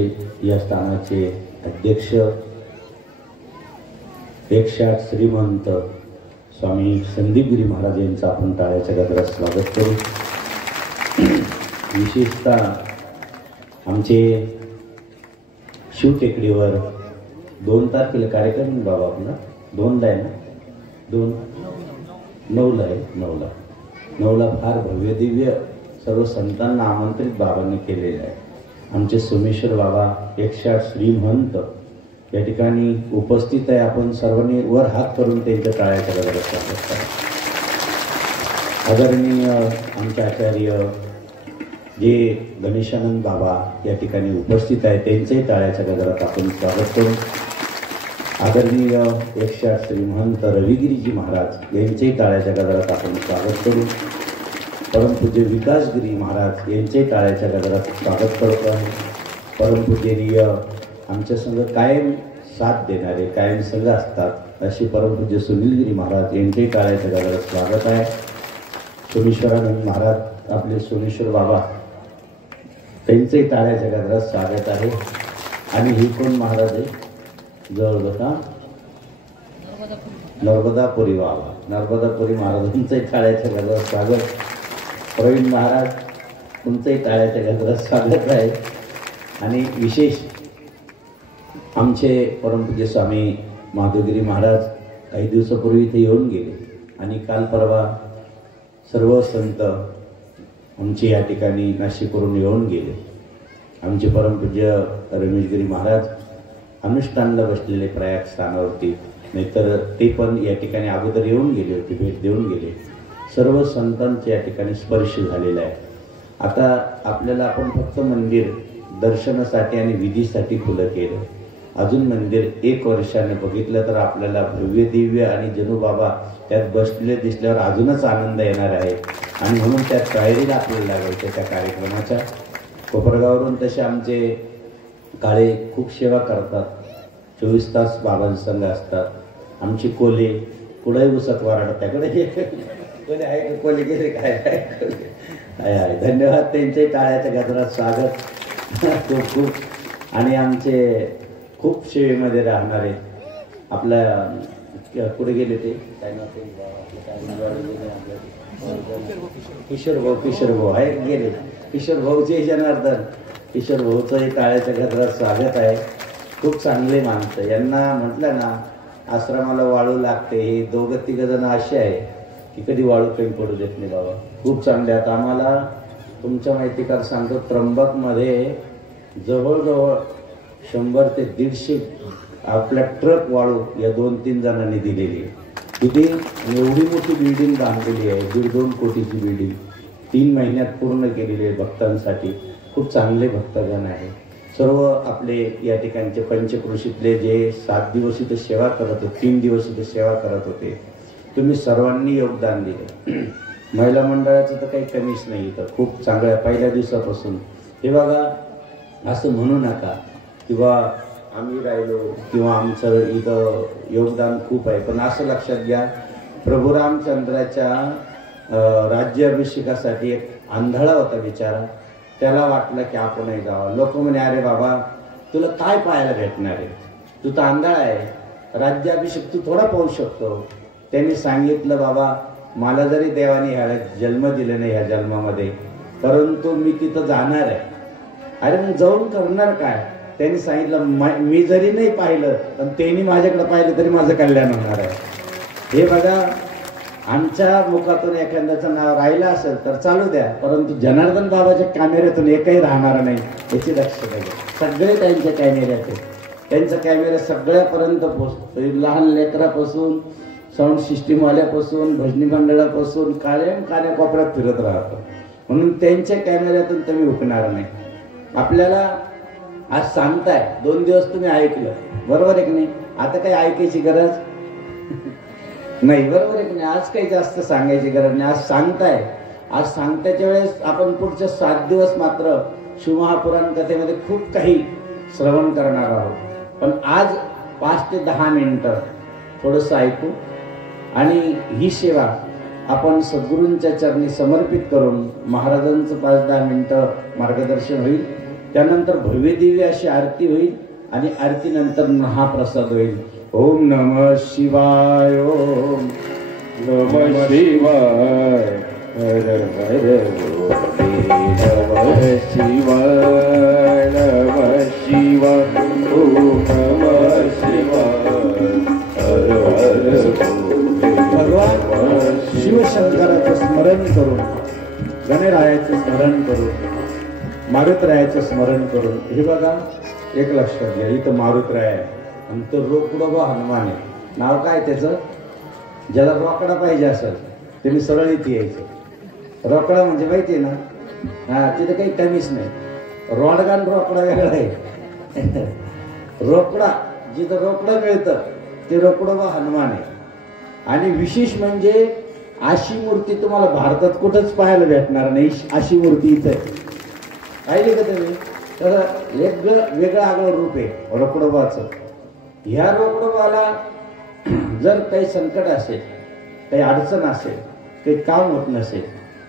या स्थानाचे अध्यक्ष 108 श्रीमंत स्वामी संदीपगिरी महाराज यांचं आपण टाळ्याच्या गजरात स्वागत करू। विशेषतः आमचे शिवटेकडीवर 2 तारखेला कार्यक्रम बाबा आपला 2ला आहे ना, 9ला आहे, 9ला फार भव्य दिव्य सर्व संतांना आमंत्रित बाबांनी केलेलं आहे। आमचे सोमेश्वर बाबा 108 श्रीमंत या ठिकाणी उपस्थित आहे। आपण सर्वांनी वर हात करून त्यांच्या टाळ्याच्या गजरात स्वागत करा। आदरणीय आमचे आचार्य जे गणेशानंद बाबा या ठिकाणी उपस्थित आहे, त्यांच्याही टाळ्याच्या गजरात आपण स्वागत करू। आदरणीय 108 श्रीमंत रविगिरीजी महाराज यांच्याही टाळ्याच्या गजरात आपण स्वागत करू। परमपूज्य विकासगिरी महाराज यांच्याही टाळ्याच्या गजरात स्वागत करतो आहे। परमपूज्यनीय आमच्या संघ कायम साथ देणारे, कायम संघ असतात असे परमपूज्य सुनीलगिरी महाराज यांच्याही टाळ्याच्या गजरात स्वागत आहे। सोमेश्वरानंद महाराज आपले सोमेश्वर बाबा त्यांचंही टाळ्याच्या गजरात स्वागत आहे. आणि ही कोण महाराज आहे जवळ बघा नर्मदापुरी बाबा नर्मदापुरी महाराजांचंही टाळ्याच्या गजरात स्वागत. प्रवीण महाराज तुमचंही टाळ्याच्या गजरात स्वागत आहे. आणि विशेष आमचे परमपूज्य स्वामी माधवगिरी महाराज काही दिवसापूर्वी इथे येऊन गेले आणि काल परवा सर्व संत आमचे या ठिकाणी नाशिकवरून येऊन गेले. आमचे परमपूज्य रमेशगिरी महाराज अनुष्ठानला बसलेले प्रयाग स्थानावरती, नाहीतर ते पण या ठिकाणी अगोदर येऊन गेले होते, भेट देऊन गेले. सर्व संतांचे या ठिकाणी स्पर्श झालेला आहे. आता आपल्याला आपण फक्त मंदिर दर्शनासाठी आणि विधीसाठी खुलं केलं. अजून मंदिर 1 वर्षाने बघितलं तर आपल्याला भव्य दिव्य आणि जणू बाबा त्यात बसलेले दिसल्यावर अजूनच आनंद येणार आहे. आणि म्हणून त्यात तयारीला आपल्याला लागायचं त्या कार्यक्रमाच्या. कोपरगाववरून तसे आमचे काळे खूप सेवा करतात, 24 तास बाबांसंग असतात. आमची कोले कुठंही उसत वारडत त्याकडे कोणी आहे का कोले गेले काय आहे. धन्यवाद. त्यांच्याही टाळ्याच्या गजरात स्वागत खूप खूप. आणि आमचे खूप सेवेमध्ये राहणारे आपल्या कुठे गेले ते काय नाव किशोर भाऊ आहे गेले. किशोर भाऊचे जनार्दन किशोर भाऊचंही टाळ्याच्या गजरात स्वागत आहे. खूप चांगले माणसं. यांना म्हटलं ना आश्रमाला वाळू लागते, हे 2-3 जण असे आहे की कधी वाळू कमी पडू देत नाही बाबा. खूप चांगले. आता आम्हाला तुमच्या माहितीकार सांगतो, त्र्यंबकमध्ये जवळजवळ 100 ते 150 आपल्या ट्रक वाळू या 2-3 जणांनी दिलेली आहे. तिथे एवढी मोठी बिल्डिंग बांधलेली आहे, 1.5-2 कोटीची बिल्डिंग 3 महिन्यात पूर्ण केलेली आहे भक्तांसाठी. खूप चांगले भक्तगण आहे. सर्व आपले या ठिकाणचे पंचक्रोशीतले जे 7 दिवस इथे सेवा करत होते, 3 दिवस इथे सेवा करत होते, तुम्ही सर्वांनी योगदान दिलं. महिला मंडळाचं तर काही कमीच नाही इथं. खूप चांगलं पहिल्या दिवसापासून. हे बघा असं म्हणू नका किंवा आम्ही राहिलो किंवा आमचं इथं योगदान खूप आहे, पण असं लक्षात घ्या प्रभू रामचंद्राच्या राज्याभिषेकासाठी एक आंधळा होता बिचारा. त्याला वाटलं की आपणही जावं. लोक म्हणे अरे बाबा तुला काय पाहायला भेटणार आहे, तू तर आंधळा आहे, राज्याभिषेक तू थोडा पाहू शकतो. त्यांनी सांगितलं बाबा मला जरी देवाने ह्या जन्म दिले नाही ह्या जन्मामध्ये, परंतु मी तिथं जाणार आहे. अरे मग जाऊन करणार काय. त्यांनी सांगितलं मी जरी नाही पाहिलं पण त्यांनी माझ्याकडे पाहिलं तरी माझं कल्याण होणार आहे. हे बघा आमच्या मुखातून एखाद्याचं नाव राहिलं असेल तर चालू द्या, परंतु जनार्दन बाबाच्या कॅमेऱ्यातून एकही राहणार नाही याची लक्ष द्या. सगळे त्यांच्या कॅमेऱ्यात आहेत. त्यांचा कॅमेरा सगळ्यापर्यंत पोहोचतो. लहान लेकरापासून साऊंड सिस्टीमवाल्यापासून भजनी मंडळापासून कान्या कोपऱ्यात फिरत राहतो. म्हणून त्यांच्या कॅमेऱ्यातून तुम्ही उकणार नाही. आपल्याला आज सांगताय 2 दिवस तुम्ही ऐकलं, बरोबर आहे की नाही. आता काही ऐकायची गरज नाही, बरोबर आहे की नाही. आज काही जास्त सांगायची गरज नाही. आज सांगतायच्या वेळेस आपण पुढच्या 7 दिवस मात्र शिवमहापुराण कथेमध्ये खूप काही श्रवण करणार आहोत. पण आज 5 ते 10 मिनिटं थोडंसं ऐकू आणि ही सेवा आपण सद्गुरूंच्या चरणी समर्पित करून महाराजांचं 5-10 मिनिटं मार्गदर्शन होईल. त्यानंतर भव्य दिव्य अशी आरती होईल आणि आरतीनंतर महाप्रसाद होईल. ओम नमः शिवाय. ओम नमः शिवाय. हर हर नमः शिवाय. नमः शिवाय. ओम नमः शिवाय. हर हर भगवान शिवशंकराचं स्मरण करून, गणरायाचं स्मरण करून, मारुतरायाचं स्मरण करून. हे बघा एक लक्षात घ्या, इथं मारुतराय आहे आणि तो रोकडोबा हनुमान आहे. नाव काय त्याचं. ज्याला रोकडा पाहिजे असेल त्यांनी सरळ इथे यायचं. रोकडा म्हणजे माहिती आहे ना, हा तिथं काही कमीच नाही. रोडगा रोकडा वेगळा आहे. रोकडा जिथं रोकडं मिळतं ते रोकडोबा हनुमान आहे. आणि विशेष म्हणजे अशी मूर्ती तुम्हाला भारतात कुठंच पाहायला भेटणार नाही. अशी मूर्ती इथं पाहिली का तुम्ही. तर वेगळं आगळं रूप आहे रोकडोबाचं. ह्या रोकडोबाला जर काही संकट असेल, काही अडचण असेल, काही काम होत नसेल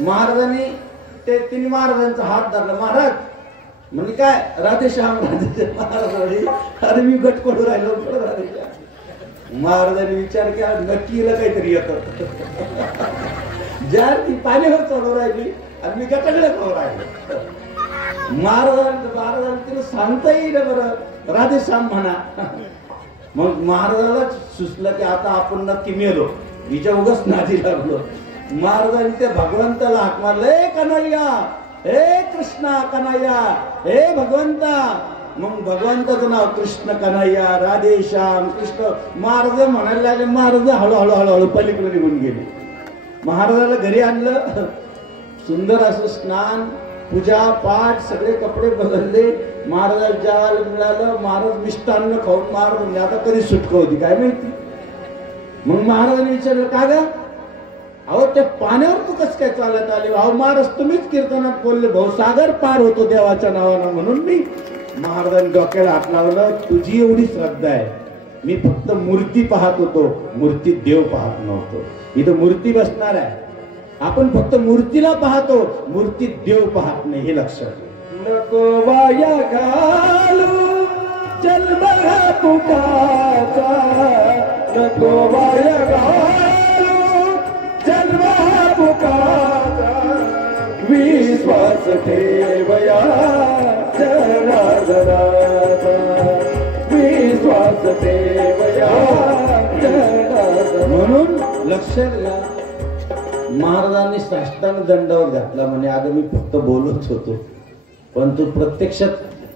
महाराजांनी तिने महाराजांचा हात धरला. महाराज म्हणजे काय राधेश्याम राधेश्याम. महाराज म्हणे अरे मी गटपडू राहिलो राधेश्याम. महाराजांनी विचार केला नक्कीला काहीतरी येतं. ज्या ती पाण्यावर चढू राहिली आणि मी गटाकडे करू राहिलो. महाराजांना तिला सांगता येईल बरं राधेश्याम म्हणा. मग महाराजाला सुचलं की आता आपण नक्की मेलो, हिच्या उगाच नादी लागलो. महाराजांनी त्या भगवंताला हाक मारलं, हे कन्हैया, हे कृष्णा कन्हैया, हे भगवंता. मग भगवंताचं नाव कृष्ण कन्हैया, राधेश्याम, कृष्ण. महाराज म्हणायला लागले. महाराज हळूहळू हळूहळू पलीकडे निघून गेले. महाराजाला घरी आणलं, सुंदर असं स्नान पूजा पाठ सगळे कपडे बदलले. महाराजाला जेवायला मिळालं. महाराज मिष्टान्न खाऊन महाराज म्हणजे आता कधी सुटका होती काय माहिती. मग महाराजांनी विचारलं का ग, अहो त्या पाण्यावर तू कसं काय चालत आले. अहो महाराज तुम्हीच कीर्तनात बोलले भाऊ सागर पार होतो देवाच्या नावानं म्हणून मी. महाराजांनी डोक्याला हात लावलं, तुझी एवढी श्रद्धा आहे, मी फक्त मूर्ती पाहत होतो, मूर्ती देव पाहत नव्हतो. इथं मूर्ती बसणार आहे, आपण फक्त मूर्तीला पाहतो, मूर्ती देव पाहत नाही, हे लक्षात घे. नको वाया घालू जन्म हा तुझा, नको वाया घालू जन्म हा तुझा, विश्वास ठेवया जनार्दनाचा, विश्वास ठेवया जनार्दनाचा. म्हणून लक्षात घ्या, महाराजांनी साष्टांग दंडावर घातला. म्हणे अगं मी फक्त बोलत होतो पण तू प्रत्यक्षात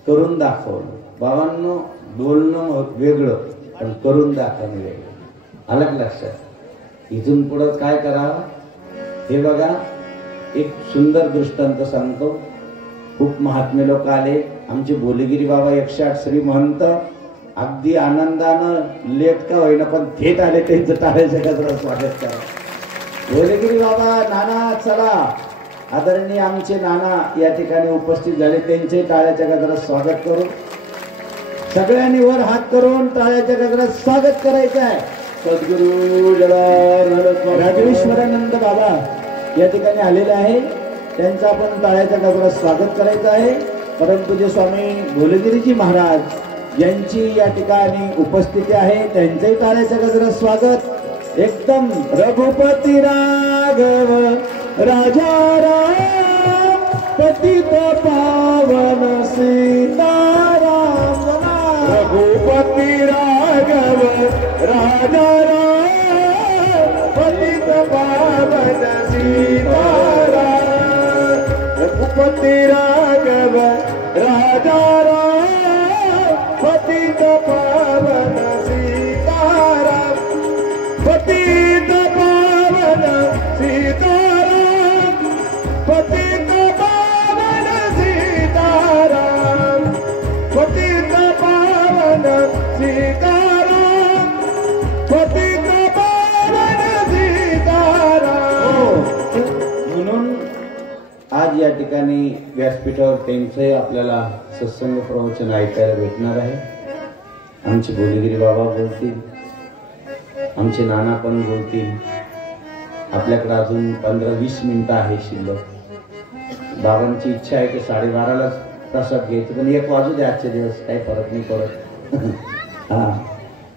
करून दाखवलं. बाबांनो बोलणं वेगळं पण करून दाखवणं वेगळं. आलं लक्षात. इथून पुढं काय करावं हे बघा. एक सुंदर दृष्टांत सांगतो. खूप महात्मे लोक आले. आमचे बोलेगिरी बाबा 108 श्री महंत अगदी आनंदानं लेट का होईना पण थेट आले. त्यांचं टाळ्याच्या गजरात स्वागत करा. बोलेगिरी बाबा नाना चला. आदरणीय आमचे नाना या ठिकाणी उपस्थित झाले, त्यांचे टाळ्याच्या गजरात स्वागत करू. सगळ्यांनी वर हात करून टाळ्याच्या गजरात स्वागत करायचं आहे. सद्गुरु राघवेश्वरानंद बाबा या ठिकाणी आलेले आहे, त्यांचं आपण टाळ्याच्या गजरात स्वागत करायचं आहे. परमपूज्य स्वामी बोलेगिरीजी महाराज यांची या ठिकाणी उपस्थिती आहे, त्यांचंही टाळ्याच्या गजरात स्वागत. एकदम रघुपती राघव राजा राम पतित पावन सीताराम. रघुपती राघव राजा राम पतित पावन सीताराम. रघुपती राघव राजा राम पतित पावन सीताराम. पतित पावन सीताराम, पतित पावन सीताराम, पतित पावन सीताराम, पतित पावन सीताराम. म्हणून आज या ठिकाणी व्यासपीठावर त्यांचंही आपल्याला सत्संग प्रवचन ऐकायला भेटणार आहे. आमचे बोलेगिरी बाबा बोलतील, आमचे नाना पण बोलतील. आपल्याकडे अजून 15-20 मिनिटं आहे शिल्लक. बाबांची इच्छा आहे की 12:30लाच प्रसाद घ्यायचं, पण 1 वाजू द्या. आजचे दिवस काही फरक नाही पडत. हा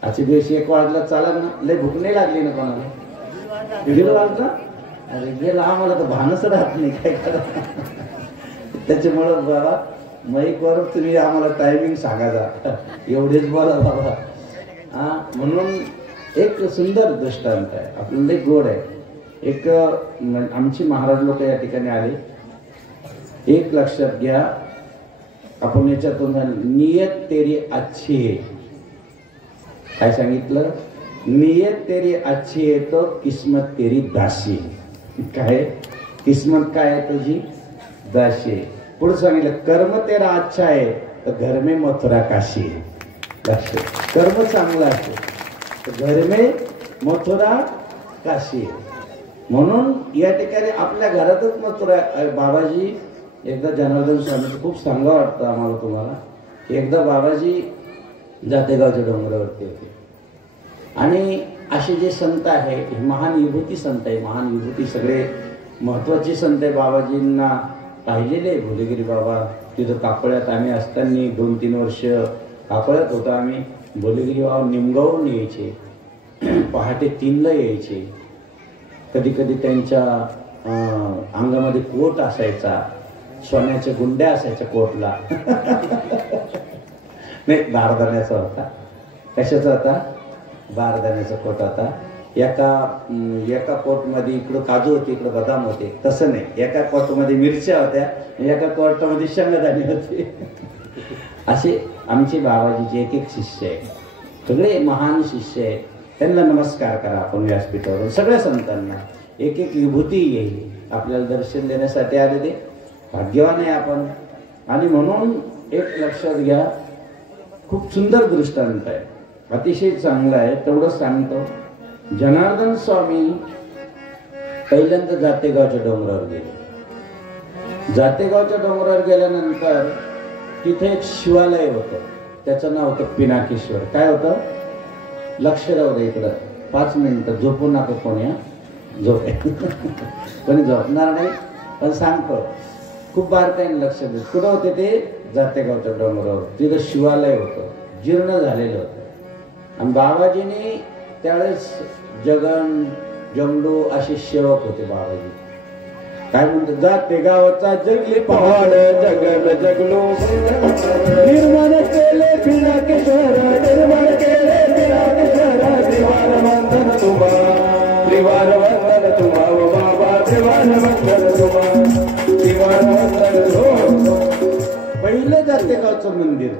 आजचे दिवस 1 वाजला चालेल ना. लय भूक नाही लागली ना कोणाला. 1:30 वाजला अरे गेला आम्हाला तर भानच राहत नाही काय करा. त्याच्यामुळं बाबा माईकवर तुम्ही आम्हाला टायमिंग सांगायचा, एवढेच बोला बाबा. हा म्हणून एक सुंदर दृष्टांत आहे, आपल्याला एक गोड आहे. एक आमची महाराज लोक या ठिकाणी आले. एक लक्षात घ्या, आपण याच्यातून नियत तेरी अच्छी है. काय सांगितलं? नियत तेरी अच्छी है तो किस्मत तेरी दासी. काय किस्मत काय आहे तुझी? दासी. पुढे सांगितलं कर्म तेरा अच्छा है तो घर में मथुरा काशी है. कर्म चांगलं आहे घर में मथुरा काशी आहे. म्हणून या ठिकाणी आपल्या घरातच मथुरा. बाबाजी एकदा जनार्दन स्वामीचं खूप सांगा वाटतं आम्हाला तुम्हाला. एकदा बाबाजी जातेगावच्या डोंगरावरती होते आणि असे जे संत आहे महान विभूती संत आहे. महान विभूती सगळे महत्वाची संत आहे. बाबाजींना पाहिलेले आहे भोलेगिरी बाबा. तिथं काकळ्यात आम्ही असताना 2-3 वर्ष काकळ्यात होतो आम्ही. भोलेगिरी बाबा निमगावरून यायचे, पहाटे 3ला यायचे. कधी कधी त्यांच्या अंगामध्ये कोट असायचा, सोन्याच्या गुंड्या असायच्या कोटला. नाही, बारदाण्याचा होता. कशाचा होता? बारदाण्याचा कोट होता. एका कोटमध्ये इकडं काजू होते, इकडं बदाम होते. तसं नाही, एका कोटमध्ये मिरच्या होत्या, एका कोटमध्ये शेंगदाणे होते. असे आमचे बाबाजीचे एक एक शिष्य आहे, सगळे महान शिष्य आहे. त्यांना नमस्कार करा आपण व्यासपीठावरून. सगळ्या संतांना एक एक विभूती येईल. आपल्याला दर्शन देण्यासाठी आले ते भाग्यवान आहे आपण. आणि म्हणून एक लक्षात घ्या, खूप सुंदर दृष्टांत आहे, अतिशय चांगला आहे. तेवढं सांगतो. जनार्दन स्वामी पहिल्यांदा जातेगावच्या डोंगरावर गेले. जातेगावच्या डोंगरावर गेल्यानंतर तिथे एक शिवालय होतं, त्याचं नाव होतं पिनाकेश्वर. काय होतं? लक्ष राहू दे इकडं, 5 मिनिटं झोपू नका कोणी. झोप कोणी झोपणार नाही, पण सांगतो खूप बारकाईने लक्ष दे. कुठं होते ते? जातेगावच्या डोंगरावर. तिथं शिवालय होतं, जीर्ण झालेलं होतं. आणि बाबाजीने त्यावेळेस जगन जमलो असे सेवक होते बाबाजी. काय म्हणते? जाते गावाचा जगले पहाड, जगल जगलो निर्माण केले पिनाकेश्वर, निर्माण केले पिनाकेश्वर. त्रिवार वंदन तुम्हा, त्रिवार वंदन तुम्हा बाबा, त्रिवार वंदन तुम्हा, त्रिवार वंदन. पहिलं जातेगावचं मंदिर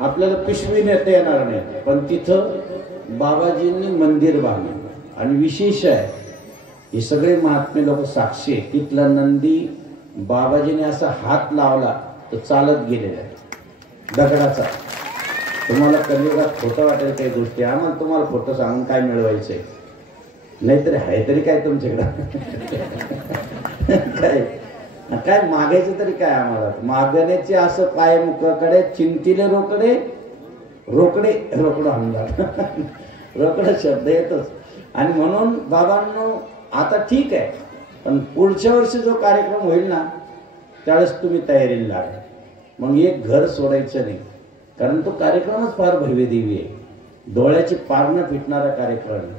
आपल्याला पिशवी नेता येणार नाही, पण तिथं बाबाजींनी मंदिर बांधलं. आणि विशेष आहे, हे सगळे महात्मे लोक साक्षी आहे. तिथला नंदी बाबाजीने असा हात लावला तर चालत गेलेला आहे, दगडाचा. तुम्हाला कलियुगात खोटं वाटेल काही गोष्टी, आम्हाला तुम्हाला खोटं सांगून काय मिळवायचंय? नाहीतरी आहे तरी काय तुमच्याकडं? काय मागायचं तरी काय आम्हाला? मागण्याचे असं पाय मुखाकडे, चिंतीले रोकडे, रोकडे रोकडं हमदार. रोकडं शब्द येतोच. आणि म्हणून बाबांनो, आता ठीक आहे, पण पुढच्या वर्षी जो कार्यक्रम होईल ना, त्यावेळेस तुम्ही तयारीला लागा. मग एक घर सोडायचं नाही, कारण तो कार्यक्रमच फार भव्यदेवी आहे. डोळ्याची पारणं फिटणारा कार्यक्रम आहे.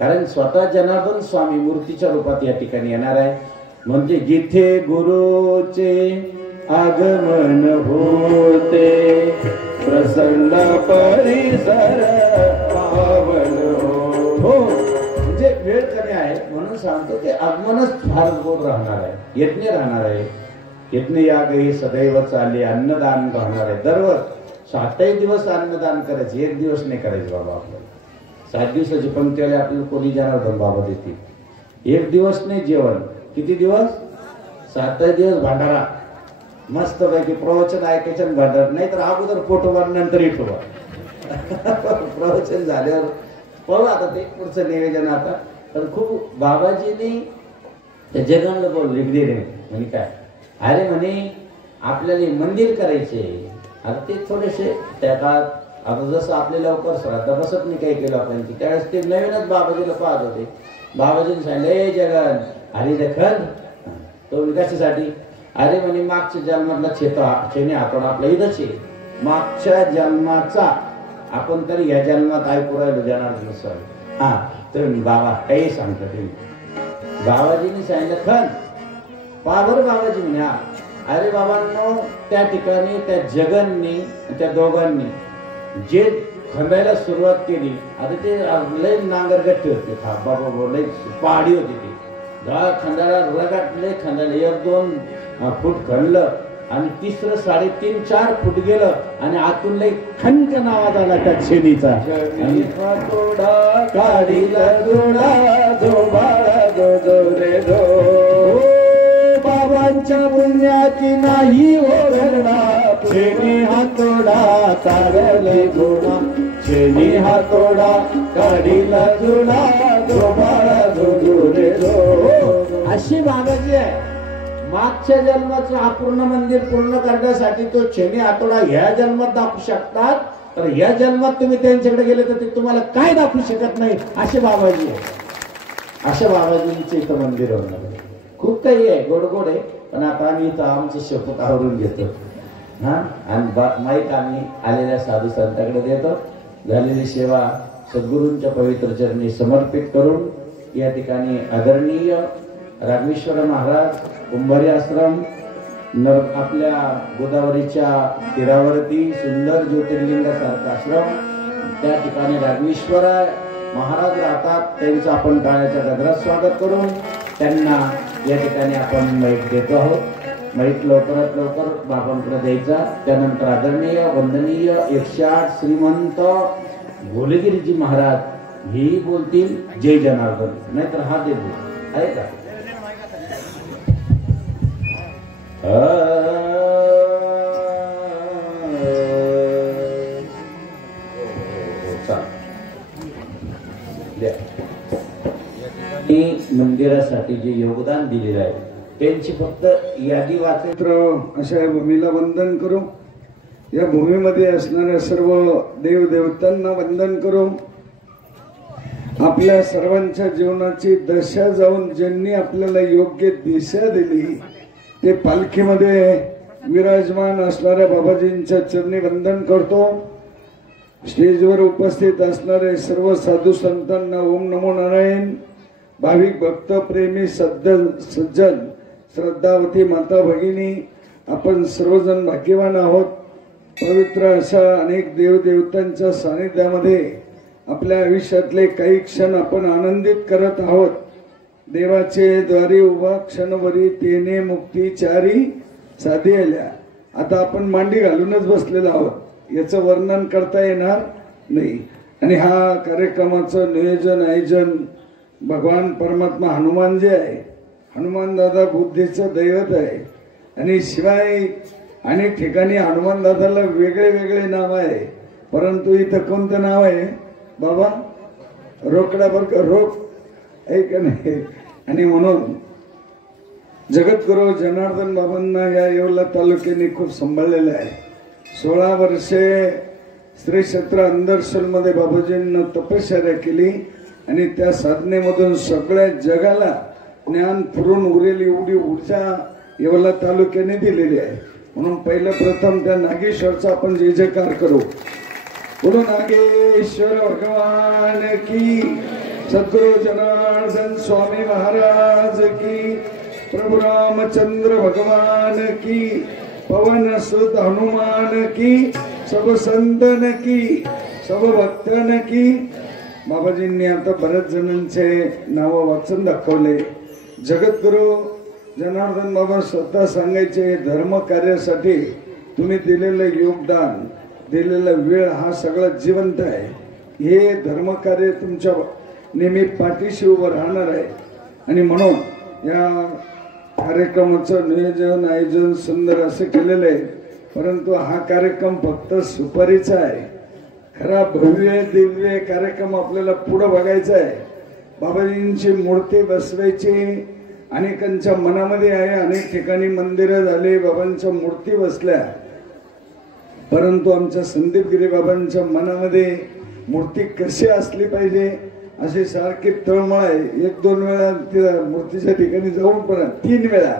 कारण स्वतः जनार्दन स्वामी मूर्तीच्या रूपात या ठिकाणी येणार आहे. म्हणजे जिथे गुरुचे आगमन होते, प्रसन्न परिसर पावन हो. म्हणजे वेळ कमी आहे म्हणून सांगतो की आगमनच फार गोड राहणार आहे. यज्ञ राहणार आहे. यज्ञ याग हे सदैव चाले. अन्नदान राहणार आहे. दररोज 7 दिवस अन्नदान करायचं, 1 दिवस नाही करायचं बाबा. आपल्याला 7 दिवसाची पंक्ती आली, आपल्याला कोणी जनार्दन बाबा देतील. 1 दिवस नाही जेवण. किती दिवस? 7 दिवस भांडारा. मस्त पैकी प्रवचन ऐकायचं भांडार. नाही तर अगोदर पोटोबार नंतर इटोबा. प्रवचन झाल्यावर पाहू आता ते पुढचं नियोजन. आता तर खूप बाबाजींनी त्या जगांना बोलले म्हणे काय, अरे म्हणे आपल्याला मंदिर करायचे. आता ते थोडेसे त्या काळात आता जसं आपले लवकर श्राद्ध बसत नाही काही केलं आपण, त्यावेळेस ते नवीनच बाबाजीला पाहत होते. बाबाजीने सांगितले, जगन हरी दखल तो विकासासाठी. अरे म्हणे मागच्या जन्मातला छेने हातोडा आपला इथंच आहे. मागच्या जन्माचा आपण तरी या जन्मात ऐकू राहिलो जनार्दन स्वामी. हा तर बाबा काही सांगता तुम्ही. बाबाजींनी सांगितलं खन पावर. बाबाजी म्हणे हा. अरे बाबांनो, त्या ठिकाणी त्या जगननी त्या दोघांनी जे खंडायला सुरुवात केली, आता ते लय नांगरगट्टे होते. बाबा लय पहाडी होती ती. खंडाला रगाटले, खंडाला 1-2 फूट खणलं आणि तिसरं 3.5-4 फूट गेलं आणि आतून लय खंडन आवाज आला त्या छेनीचा. बाबांच्या पुण्याची नाही ओरडा, छेनी हातोडा तारले जोडा, छेनी हातोडा काढीला जोडा, जोबाळा जोडे जो. अशी बाबाजी आहे. मागच्या जन्माचं अपूर्ण मंदिर पूर्ण करण्यासाठी तो छेनी हातोडा ह्या जन्मात दाखवू शकतात, तर ह्या जन्मात तुम्ही त्यांच्याकडे गेले तर ते तुम्हाला काय दाखवू शकत नाही. असे बाबाजी आहे. अशा बाबाजींचे इथं मंदिर होणार. खूप काही आहे, गोड गोड आहे, पण आता आम्ही इथं आमचं शपथ आवरून घेतो हा. आणि माईक आम्ही आलेल्या साधू संतांकडे देतो. झालेली सेवा सद्गुरूंच्या पवित्र चरणी समर्पित करून या ठिकाणी आदरणीय राघवेश्वर महाराज कुंभारी आश्रम आपल्या गोदावरीच्या तीरावरती सुंदर ज्योतिर्लिंगासारखा आश्रम, त्या ठिकाणी राघवेश्वर महाराज राहतात. त्यांचं आपण टाळ्याच्या गजरात स्वागत करून त्यांना या ठिकाणी आपण माईक देतो आहोत. माईक लवकरात लवकर बाबांकडे द्यायचा. त्यानंतर आदरणीय वंदनीय 108 श्रीमंत भोलेगिरीजी महाराज हेही बोलतील जय जनार्दन, नाहीतर हा दे बोल आहे का. मंदिरासाठी जे योगदान दिलेलं आहे त्यांची फक्त यादी वाचायचं. अशा या भूमीला वंदन करू. या भूमीमध्ये असणाऱ्या सर्व देवदेवतांना वंदन करू. आपल्या सर्वांच्या जीवनाची दशा जाऊन ज्यांनी आपल्याला योग्य दिशा दिली ते पालखीमध्ये विराजमान असणाऱ्या बाबाजींच्या चरणी वंदन करतो. स्टेजवर उपस्थित असणारे सर्व साधू संतांना ओम नमो नारायण. भाविक भक्त प्रेमी सज्जन श्रद्धावती माता भगिनी, आपण सर्वजण भाग्यवान आहोत. पवित्र अशा अनेक देवदेवतांच्या सानिध्यामध्ये आपल्या आयुष्यातले काही क्षण आपण आनंदित करत आहोत. देवाचे द्वारी उभा क्षणभरी तेने मुक्ती चारी साधी आल्या. आता आपण मांडी घालूनच बसलेलो आहोत, याचं वर्णन करता येणार नाही. आणि हा कार्यक्रमाचं नियोजन आयोजन भगवान परमात्मा हनुमान जे आहे, हनुमान दादा बुद्धीचं दैवत आहे. आणि शिवाय अनेक ठिकाणी हनुमान दादाला वेगळे वेगळे नाव आहे, परंतु इथं कोणतं नाव आहे बाबा? रोकडाबर रोक आहे का नाही. आणि म्हणून जगद्गुरु जनार्दन बाबांना या येवला तालुक्याने खूप सांभाळलेलं आहे. 16 वर्षे श्री क्षेत्र अंदरसोलमध्ये बाबाजींना तपश्चर्या केली आणि त्या साधनेमधून सगळ्या जगाला ज्ञान पुरून उरेल एवढी ऊर्जा येवला तालुक्याने दिलेली आहे. म्हणून पहिलं प्रथम त्या नागेश्वरचा आपण जय जयकार करू. बोलो नागेश्वर भगवान की, सद्गुरु जनार्दन स्वामी महाराज की, प्रभु रामचंद्र भगवान की, पवन सुत हनुमान की, सब संतन की, सब भक्तन की. बाबाजींनी आता बऱ्याच जणांचे नाव वाचून दाखवले. जगद्गुरु जनार्दन बाबा स्वतः सांगायचे, धर्म कार्यासाठी तुम्ही दिलेलं योगदान, दिलेला वेळ हा सगळा जिवंत आहे. हे धर्म कार्य तुमच्या नेहमी पाठीशी उभं राहणार आहे. आणि म्हणून या कार्यक्रमाचं नियोजन आयोजन सुंदर असं केलेलं आहे. परंतु हा कार्यक्रम फक्त सुपारीचा आहे. खरा भव्य दिव्य कार्यक्रम आपल्याला पुढे बघायचा आहे. बाबाजींची मूर्ती बसवायची अनेकांच्या मनामध्ये आहे. अनेक ठिकाणी मंदिरं झाले, बाबांच्या मूर्ती बसल्या, परंतु आमच्या संदीप गिरी बाबांच्या मनामध्ये मूर्ती कशी असली पाहिजे अशी सारखी तळमळ आहे. 1-2 वेळा त्या मूर्तीच्या ठिकाणी जाऊन, पण 3 वेळा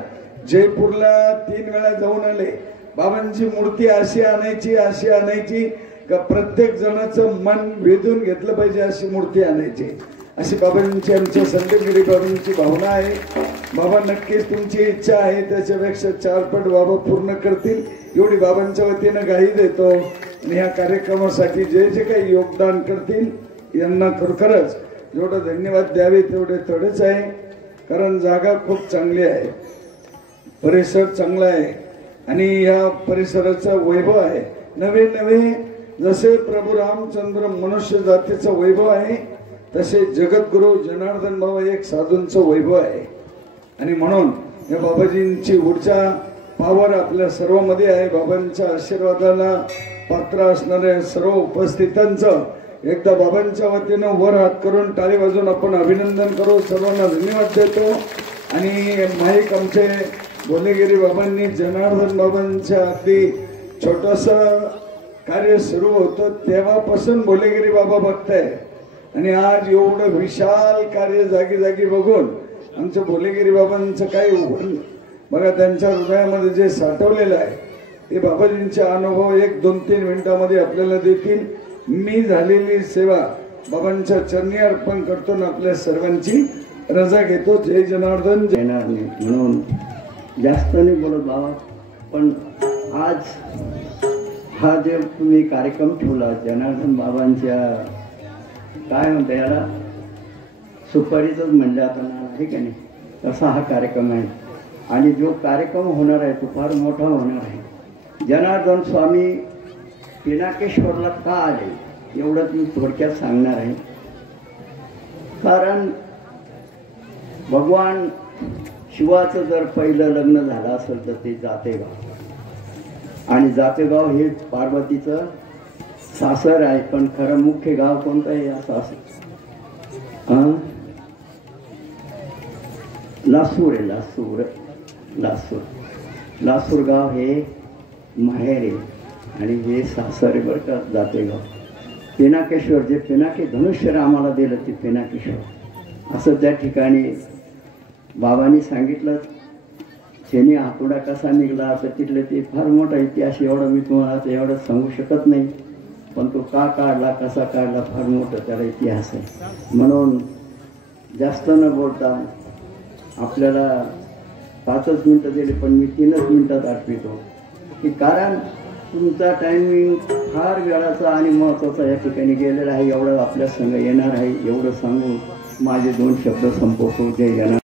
जयपूरला 3 वेळा जाऊन आले. बाबांची मूर्ती अशी आणायची का प्रत्येक जणाचं मन वेधून घेतलं पाहिजे अशी मूर्ती आणायची, अशी बाबांची आमच्या संदीप गिरी बाबांची भावना आहे. बाबा नक्कीच तुमची इच्छा आहे त्याच्यापेक्षा 4 पट बाबा पूर्ण करतील एवढी बाबांच्या वतीनं गाई देतो. आणि ह्या कार्यक्रमासाठी जे जे काही योगदान करतील यांना खरोखरच जेवढं धन्यवाद द्यावे तेवढे थोडेच आहे. कारण जागा खूप चांगली आहे, परिसर चांगला आहे आणि या परिसराचा वैभव आहे. नवे नवे जसे प्रभू रामचंद्र मनुष्य जातीचं वैभव आहे तसे जगद्गुरु जनार्दन बाबा एक साधूंचं वैभव आहे. आणि म्हणून या बाबाजींची ऊर्जा पावर आपल्या सर्वांमध्ये आहे. बाबांच्या आशीर्वादाला पात्र असणाऱ्या सर्व उपस्थितांचं एकदा बाबांच्या वतीनं वर हात करून टाळी वाजवून आपण अभिनंदन करू. सर्वांना धन्यवाद देतो. आणि माईक आमचे भोलेगिरी बाबांनी जनार्दन बाबांच्या अगदी छोटंसं कार्य सुरू होतं तेव्हापासून भोलेगिरी बाबा बघताय. आणि आज एवढं विशाल कार्य जागी जागी बघून आमच्या भोलेगिरी बाबांचं काही उघड बघा, त्यांच्या हृदयामध्ये जे साठवलेलं आहे ते बाबाजींचे अनुभव 1-2-3 मिनिटामध्ये आपल्याला देतील. मी झालेली सेवा बाबांच्या चरणी अर्पण करतो आणि आपल्या सर्वांची रजा घेतो. जय जनार्दन. येणार नाही म्हणून जास्त नाही बोलत बाबा. पण आज हा जे तुम्ही कार्यक्रम ठेवला जनार्दन बाबांच्या काय म्हणता याला सुपारीचंच म्हणलं आता आहे का नाही, तसा हा कार्यक्रम आहे. आणि जो कार्यक्रम होणार आहे तो फार मोठा होणार आहे. जनार्दन स्वामी पिनाकेश्वरला का आले एवढं मी थोडक्यात सांगणार आहे. कारण भगवान शिवाचं जर पहिलं लग्न झालं असेल तर ते जातेगाव, आणि जातेगाव हे पार्वतीचं सासर आहे. पण खरं मुख्य गाव कोणतं आहे या सासर लासूर आहे. लासूर गाव हे माहेर आहे आणि हे सासर आहे बरं का जातेगाव. पिनाकेश्वर जे पिनाकी धनुष्य रामाला दिलं ते पिनाकेश्वर असं त्या ठिकाणी बाबांनी सांगितलं. त्याने आतोडा कसा निघाला तर तिथले ते फार मोठा इतिहास एवढा मी तुम्हाला आता एवढं सांगू शकत नाही. पण तो का काढला कसा काढला फार मोठा त्याला इतिहास आहे. म्हणून जास्त न बोलता आपल्याला 5च मिनटं दिली पण मी 3च मिनटात आठवतो की कारण तुमचा टायमिंग फार वेळाचा आणि महत्त्वाचा या ठिकाणी गेलेला आहे. एवढं आपल्या संग येणार आहे एवढं सांगून माझे 2 शब्द संपवतो. जय जनार्दन.